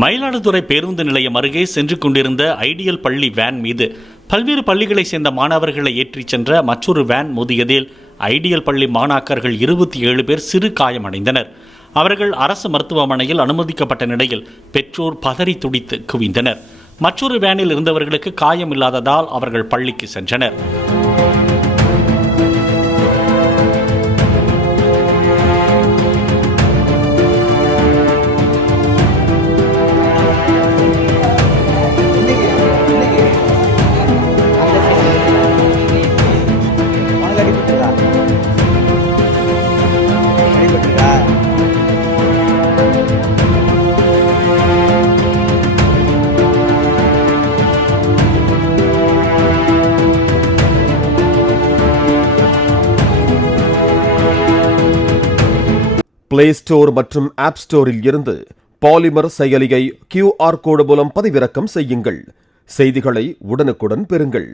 மயிலாடுதுறை பேருந்து நிலையம் அருகே சென்று கொண்டிருந்த ஐடியல் பள்ளி வேன் மீது பல்வேறு பள்ளிகளைச் சேர்ந்த மாணவர்களை ஏற்றிச் சென்ற மற்றொரு வேன் மோதியதில் ஐடியல் பள்ளி மாணாக்கர்கள் 27 பேர் சிறு காயமடைந்தனர். அவர்கள் அரசு மருத்துவமனையில் அனுமதிக்கப்பட்ட நிலையில் பெற்றோர் பதறி துடித்து குவிந்தனர். மற்றொரு வேனில் இருந்தவர்களுக்கு காயம் இல்லாததால் அவர்கள் பள்ளிக்கு சென்றனர். பிளே ஸ்டோர் மற்றும் ஆப் ஸ்டோரில் இருந்து பாலிமர் செயலியை QR கோடு மூலம் பதிவிறக்கம் செய்யுங்கள். செய்திகளை உடனுக்குடன் பெறுங்கள்.